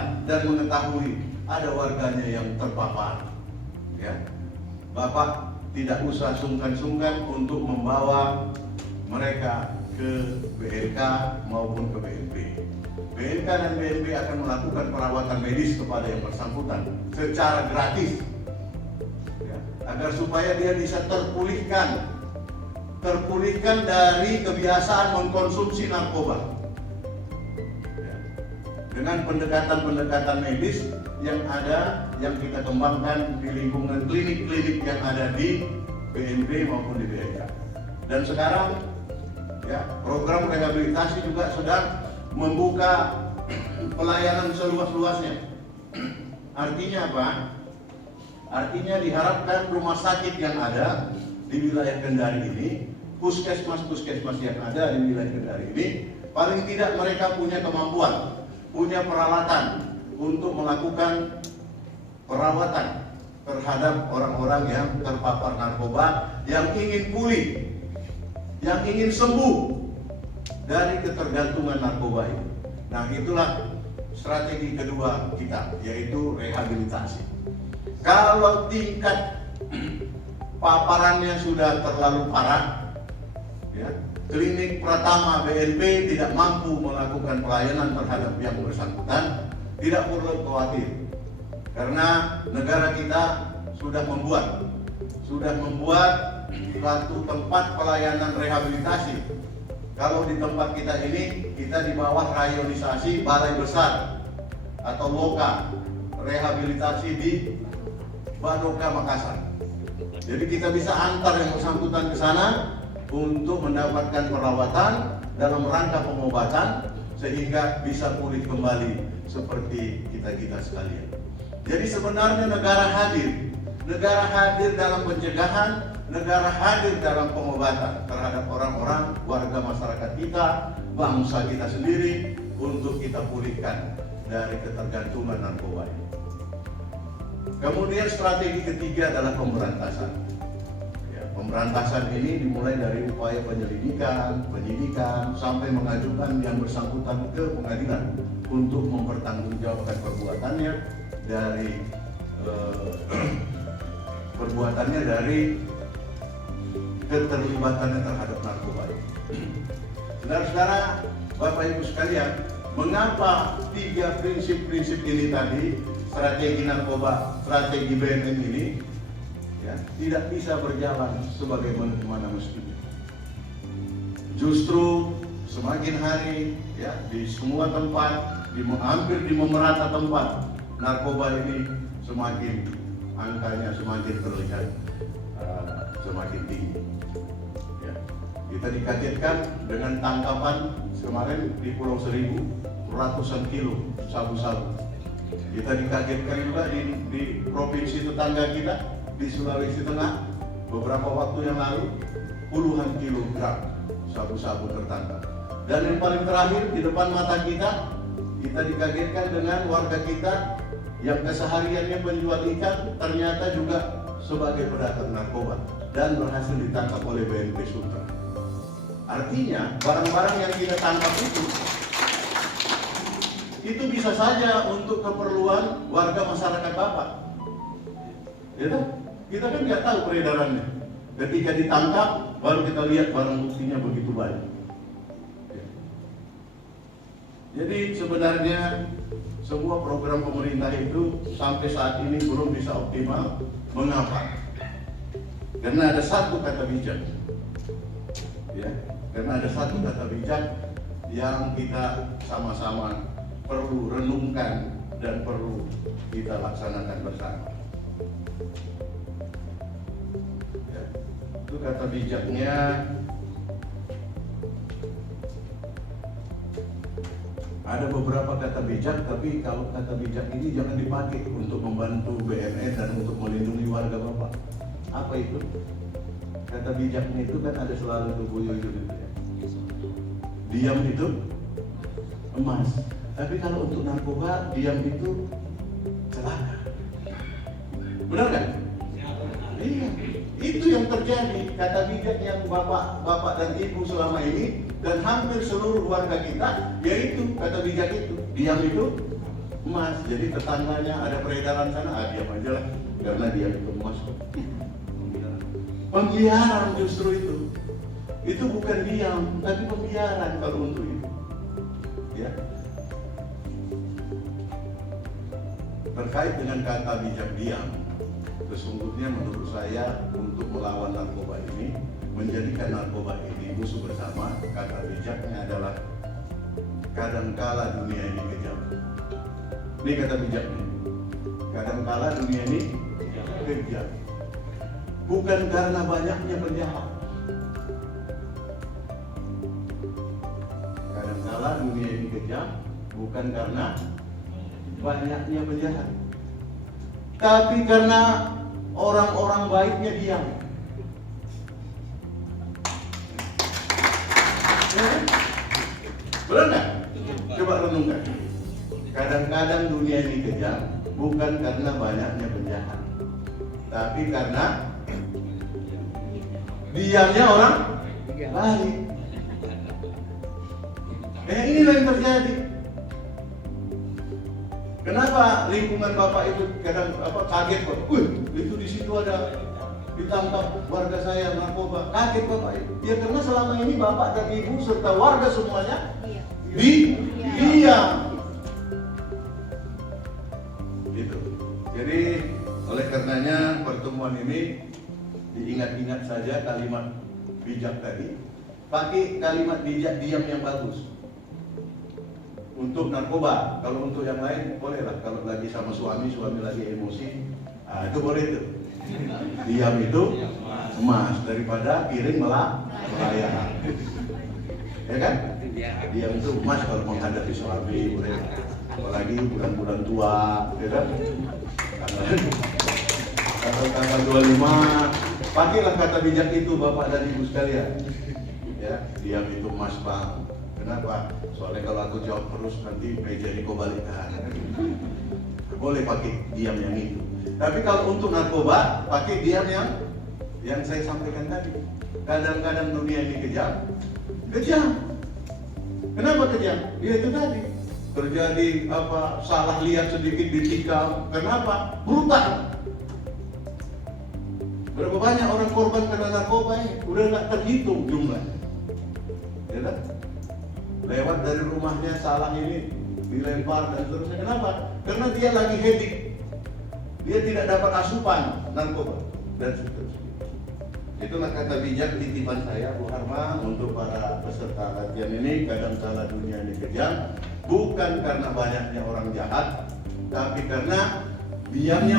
melihat dan mengetahui ada warganya yang terpapar, ya, Bapak tidak usah sungkan-sungkan untuk membawa mereka ke BNK maupun ke BNP. BNK dan BNP akan melakukan perawatan medis kepada yang bersangkutan secara gratis, ya, agar supaya dia bisa terpulihkan dari kebiasaan mengkonsumsi narkoba, ya, dengan pendekatan-pendekatan medis yang ada, yang kita kembangkan di lingkungan klinik-klinik yang ada di BNP maupun di BNK. Dan sekarang, ya, program rehabilitasi juga sedang membuka pelayanan seluas-luasnya. Artinya apa? Artinya diharapkan rumah sakit yang ada di wilayah Kendari ini, puskesmas-puskesmas yang ada di wilayah Kendari ini, paling tidak mereka punya kemampuan, punya peralatan untuk melakukan perawatan terhadap orang-orang yang terpapar narkoba, yang ingin pulih, yang ingin sembuh dari ketergantungan narkoba itu. Nah, itulah strategi kedua kita, yaitu rehabilitasi. Kalau tingkat paparannya sudah terlalu parah, ya, klinik Pratama BNP tidak mampu melakukan pelayanan terhadap yang bersangkutan, tidak perlu khawatir, karena negara kita sudah membuat suatu tempat pelayanan rehabilitasi. Kalau di tempat kita ini, kita di bawah rayonisasi Balai Besar atau LOKA rehabilitasi di Badoka, Makassar. Jadi kita bisa antar yang bersangkutan ke sana untuk mendapatkan perawatan dalam rangka pengobatan sehingga bisa pulih kembali seperti kita-kita sekalian. Jadi sebenarnya negara hadir dalam pencegahan, negara hadir dalam pengobatan terhadap orang-orang, warga masyarakat kita, bangsa kita sendiri, untuk kita pulihkan dari ketergantungan narkoba ini. Kemudian strategi ketiga adalah pemberantasan. Ya, pemberantasan ini dimulai dari upaya penyelidikan, penyidikan, sampai mengajukan yang bersangkutan ke pengadilan untuk mempertanggungjawabkan perbuatannya dari keterlibatannya terhadap narkoba. Saudara-saudara, Bapak Ibu sekalian, mengapa tiga prinsip-prinsip ini tadi, strategi narkoba, strategi BNN ini, ya, tidak bisa berjalan sebagaimana mestinya? Justru semakin hari, ya, di semua tempat, hampir di merata tempat, narkoba ini angkanya semakin terlihat semakin tinggi. Ya. Kita dikagetkan dengan tangkapan kemarin di Pulau Seribu ratusan kilo sabu-sabu. Kita dikagetkan juga di provinsi tetangga kita di Sulawesi Tengah beberapa waktu yang lalu puluhan kilogram sabu-sabu tertangkap. Dan yang paling terakhir di depan mata kita dikagetkan dengan warga kita yang kesehariannya menjual ikan ternyata juga sebagai pedagang narkoba dan berhasil ditangkap oleh BNP Sultra. Artinya barang-barang yang kita tangkap itu bisa saja untuk keperluan warga masyarakat Bapak. Ya, kita kan nggak tahu peredarannya. Ketika ditangkap baru kita lihat barang buktinya begitu banyak. Jadi sebenarnya semua program pemerintah itu sampai saat ini belum bisa optimal. Mengapa? Karena ada satu kata bijak, ya. Karena ada satu kata bijak yang kita sama-sama perlu renungkan dan perlu kita laksanakan bersama. Ya. Itu kata bijaknya. Ada beberapa kata bijak, tapi kalau kata bijak ini jangan dipakai untuk membantu BNN dan untuk melindungi warga Bapak. Apa itu? Kata bijaknya itu kan ada selalu tubuh itu gitu ya. Diam itu emas. Tapi kalau untuk narkoba, diam itu celaka. Benar kan? Iya. Itu yang terjadi. Kata bijak yang Bapak dan Ibu selama ini dan hampir seluruh warga kita, yaitu kata bijak itu, diam itu emas. Jadi tetangganya ada peredaran sana, diam aja lah, karena dia itu emas. Pembiaran justru itu bukan diam, tapi pembiaran kalau untuk itu. Ya. Terkait dengan kata bijak diam, sesungguhnya menurut saya untuk melawan narkoba ini, menjadikan narkoba ini musuh bersama, kata bijaknya adalah kadangkala dunia ini kejam. Ini kata bijaknya. Kadangkala dunia ini kejam. Bukan karena banyaknya penjahat. Kadangkala dunia ini kejam, bukan karena banyaknya penjahat, tapi karena orang-orang baiknya diam. Benar nggak? Coba renungkan. Kadang-kadang dunia ini kejam, bukan karena banyaknya penjahat, tapi karena diamnya orang baik. Inilah yang terjadi. Kenapa lingkungan Bapak itu kadang kaget kok? Itu di situ ada ditangkap warga saya narkoba. Kaget Bapak itu. Ya karena selama ini Bapak dan Ibu serta warga semuanya diam. Gitu. Jadi oleh karenanya pertemuan ini diingat-ingat saja kalimat bijak tadi. Pakai kalimat bijak diam yang bagus. Untuk narkoba, kalau untuk yang lain boleh lah. Kalau lagi sama suami lagi emosi, itu boleh tuh. Diam itu emas daripada piring melayang. Ya kan? Diam itu emas kalau menghadapi suami, boleh. Apalagi bulan-bulan tua, ya kan? Tanggal 25, pakailah kata bijak itu Bapak dan Ibu sekalian. Ya, diam itu emas Bang. Kenapa? Soalnya kalau aku jawab terus nanti meja ini kau balikkan. Boleh pakai diam yang itu. Tapi kalau untuk narkoba, pakai diam yang saya sampaikan tadi. Kadang-kadang dunia ini kejam. Kenapa kejam? Ya itu tadi. Terjadi salah lihat sedikit ditikam. Kenapa? Brutal. Berapa banyak orang korban karena narkoba ini? Udah nggak terhitung jumlah. Ya kan? Lewat dari rumahnya salah ini dilempar dan seterusnya. Kenapa? Karena dia lagi hedik. Dia tidak dapat asupan narkoba dan seterusnya. Itulah kata bijak titipan saya Bu Harma untuk para peserta latihan ini. Kadangkala dunia ini kejam, bukan karena banyaknya orang jahat, tapi karena diamnya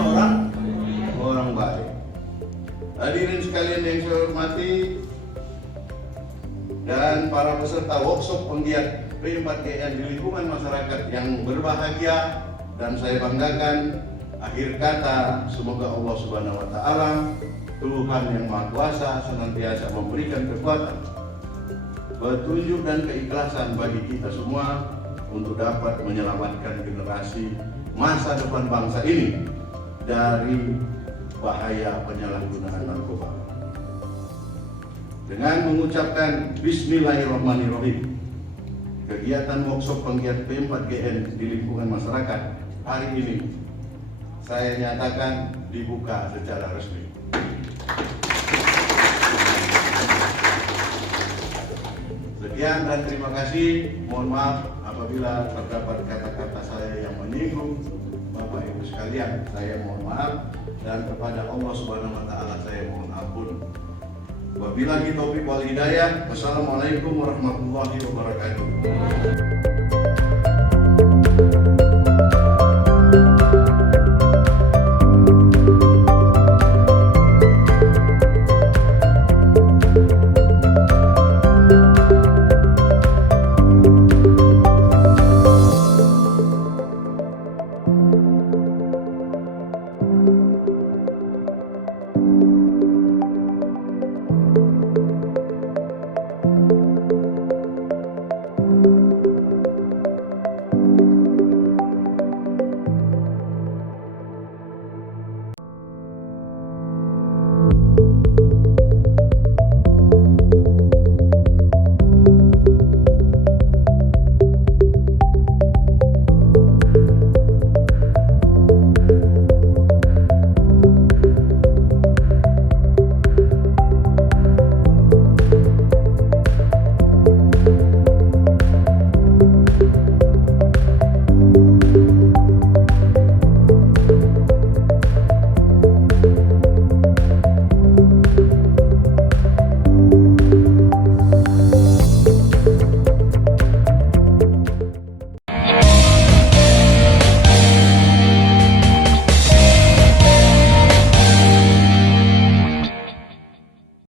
orang baik. Hadirin sekalian yang saya hormati, dan para peserta workshop penggiat P4GN di lingkungan masyarakat yang berbahagia dan saya banggakan, akhir kata semoga Allah Subhanahu wa taala, Tuhan yang Maha Kuasa senantiasa memberikan kekuatan, petunjuk dan keikhlasan bagi kita semua untuk dapat menyelamatkan generasi masa depan bangsa ini dari bahaya penyalahgunaan narkoba. Dengan mengucapkan Bismillahirrahmanirrahim, kegiatan workshop penggiat P4GN di lingkungan masyarakat hari ini saya nyatakan dibuka secara resmi. Sekian dan terima kasih. Mohon maaf apabila terdapat kata-kata saya yang menyinggung Bapak Ibu sekalian. Saya mohon maaf, dan kepada Allah Subhanahu wa taala saya mohon ampun. Wabillahi taufiq wal hidayah. Wassalamualaikum warahmatullahi wabarakatuh.